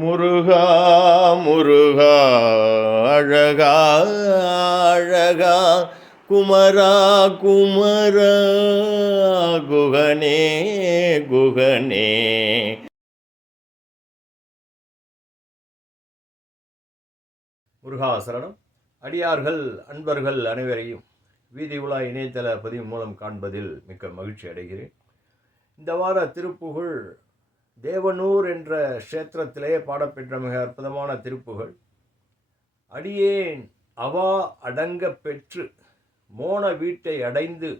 முருகா முருகா அழகா அழகா குமரா குமரா குகனே குகனே. முருகாசரணம் அடியார்கள் அன்பர்கள் அனைவரையும் வீதி உலா இணையதள பதிவு மூலம் காண்பதில் மிக்க மகிழ்ச்சி அடைகிறேன். இந்த வார திருப்புகழ் தேவனூர் என்ற க்ஷேத்திரத்திலே பாடப்பெற்ற மிக அற்புதமான திருப்புகள். அடியேன் அவா அடங்க பெற்று மோன வீட்டை அடைந்து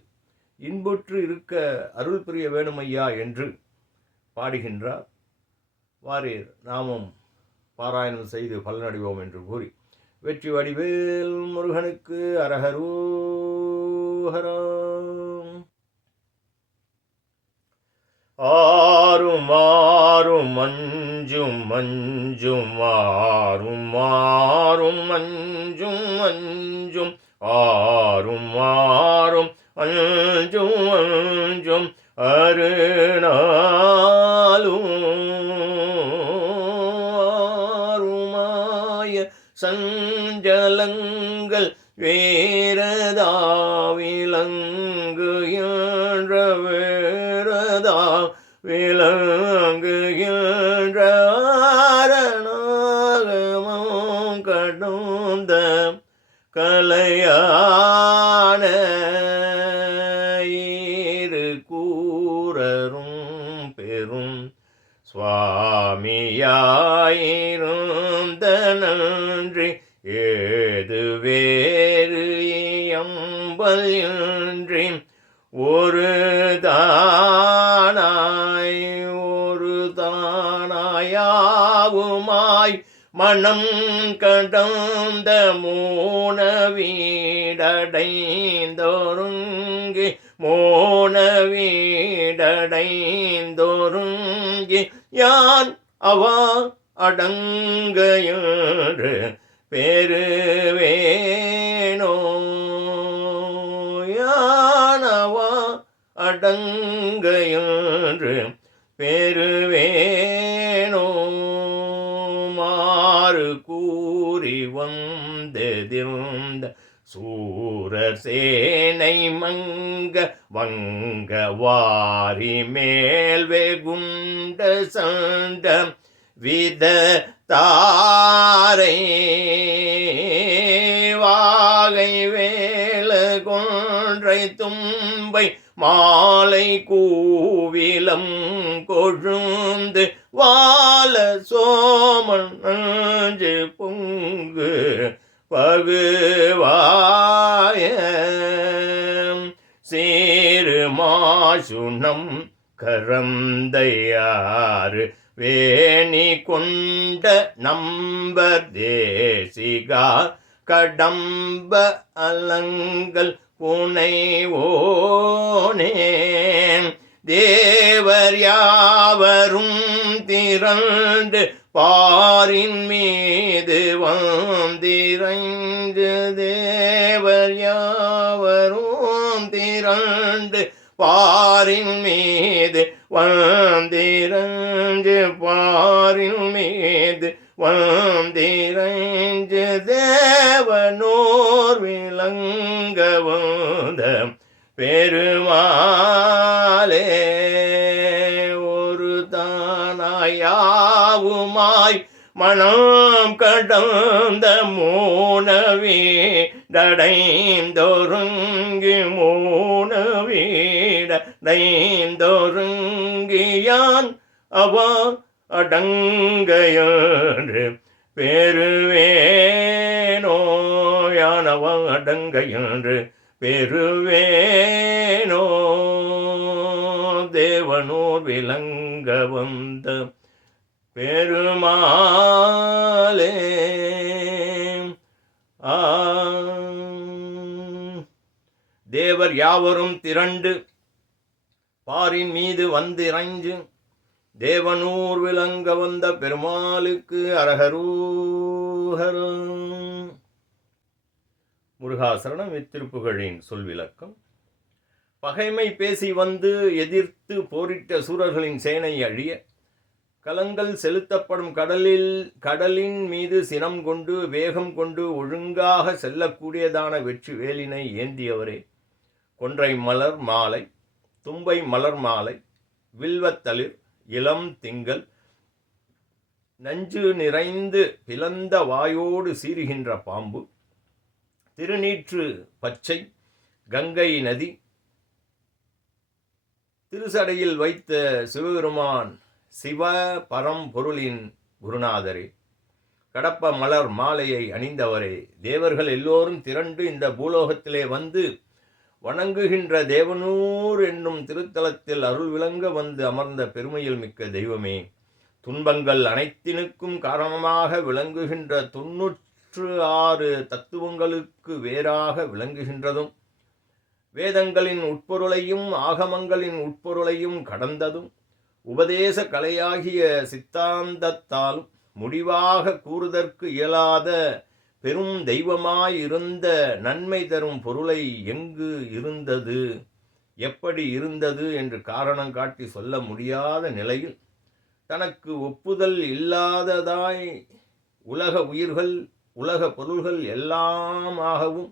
இன்புற்று இருக்க அருள் புரிய வேணுமையா என்று பாடுகின்றார். வாரீர் நாமும் பாராயணம் செய்து பலனடைவோம் என்று கூறி வெற்றி வடிவேல் முருகனுக்கு அரகரூஹரம் ஆறும் ஆறும் மஞ்சும் மஞ்சும் ஆறும் ஆறும் மஞ்சும் மஞ்சும் ஆறும் ஆறும் அஞ்சும் அஞ்சும் அருணாலும் ஆறுமாய சஞ்சலங்கள் வேறதா பெரும் சுவாமியாயிருந்த நன்றி ஏது வேறு எம்பல் இன்றி ஒரு தானாய் ஒரு தானாயாவுமாய் மனம் கடந்த மூன வீடடைந்தொருங்கி மோன வீடடைந்தொருங்கி யான் அவா அடங்கையன்று பெருவேனோ யானவா அடங்கையன்று பெருவேனோ மாறு கூறி வந்ததிருந்த சூரர் சேனை மங்க வங்க வாரி மேல் வெகுண்ட சண்ட வித தாரை வாகை வேல கொன்றை தும்பை மாலை கூவிலம் கொழுந்து வாழ சோமன் பொங்கு பகுவா மாசுணம் கரந்தையாறு வேணி கொண்ட நம்பர் தேசிகா கடம்ப அலங்கல் புனைவோனே தேவர் யாவரும் திரண்டு பாரின் மீது வந்திரைந்து பாரின் மீது வந்திரஞ்சு பாரின் மீது வந்திரஞ்சு தேவனோர் விளங்க வந்த பெருமாளே ஒரு தானாயாவுமாய் மனம் கடந்த மூனவே தடைந்தொருங்கு மூனவே மூனவீடடைந்தொருங்கியான் அவா அடங்கையன்று பெருவேனோயானவ அடங்கையன்று பெருவேனோ தேவனோர் விளங்க வந்த பெருமாளே. ஆ. தேவர் யாவரும் திரண்டு பாரின் மீது வந்திறைஞ்சு தேவனூர் விளங்க வந்த பெருமாளுக்கு அரகரூஹரம் முருகாசரணம் இத்திருப்புகளின் சொல்விளக்கம். பகைமை பேசி வந்து எதிர்த்து போரிட்ட சூரர்களின் சேனை அழிய கலங்கள் செலுத்தப்படும் கடலில் கடலின் மீது சினம் கொண்டு வேகம் கொண்டு ஒழுங்காக செல்லக்கூடியதான வெற்றி வேலினை ஏந்தியவரே. கொன்றை மலர் மாலை தும்பை மலர் மாலை வில்வத்தளிர் இளம் திங்கள் நஞ்சு நிறைந்து பிளந்த வாயோடு சீறுகின்ற பாம்பு திருநீற்று பச்சை கங்கை நதி திருசடையில் வைத்த சிவபெருமான் சிவ பரம்பொருளின் குருநாதரே கடப்ப மலர் மாலையை அணிந்தவரே தேவர்கள் எல்லோரும் திரண்டு இந்த பூலோகத்திலே வந்து வணங்குகின்ற தேவனூர் என்னும் திருத்தலத்தில் அருள் விளங்க வந்து அமர்ந்த பெருமையில் மிக்க தெய்வமே. துன்பங்கள் அனைத்தினுக்கும் காரணமாக விளங்குகின்ற தொன்னூற்று ஆறு தத்துவங்களுக்கு வேறாக விளங்குகின்றதும் வேதங்களின் உட்பொருளையும் ஆகமங்களின் உட்பொருளையும் கடந்ததும் உபதேச கலையாகிய சித்தாந்தத்தால் முடிவாக கூறுதற்கு இயலாத பெரும் தெய்வமாயிருந்த நன்மை தரும் பொருளை எங்கு இருந்தது? எப்படி இருந்தது என்று காரணம் காட்டி சொல்ல முடியாத நிலையில் தனக்கு ஒப்புதல் இல்லாததாய் உலக உயிர்கள் உலக பொருள்கள் எல்லாமாகவும்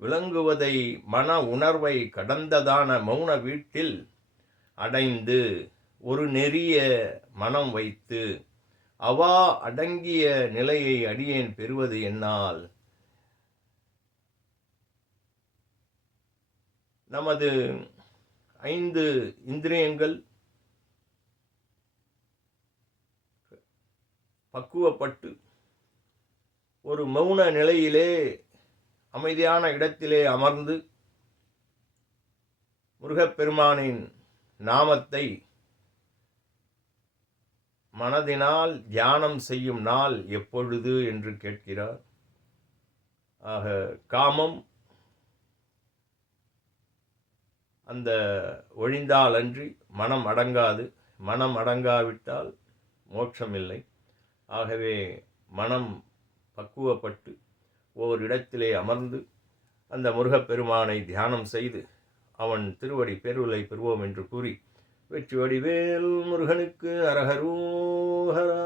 விளங்குவதை மன உணர்வை கடந்ததான மௌன வீட்டில் அடைந்து ஒரு நெறிய மனம் வைத்து அவா அடங்கிய நிலையை அடியேன் பெறுவது என்னால். நமது ஐந்து இந்திரியங்கள் பக்குவப்பட்டு ஒரு மௌன நிலையிலே அமைதியான இடத்திலே அமர்ந்து முருகப்பெருமானின் நாமத்தை மனதினால் தியானம் செய்யும் நாள் எப்பொழுது என்று கேட்கிறார். ஆக காமம் அந்த ஒழிந்தால் அன்றி மனம் அடங்காது. மனம் அடங்காவிட்டால் மோட்சம் இல்லை ஆகவே மனம் பக்குவப்பட்டு ஓரிடத்திலே அமர்ந்து அந்த முருகப்பெருமானை தியானம் செய்து அவன் திருவடி பெருவிலை பெறுவோம் என்று கூறி வெற்றி வடிவேல் முருகனுக்கு அரகரூஹரா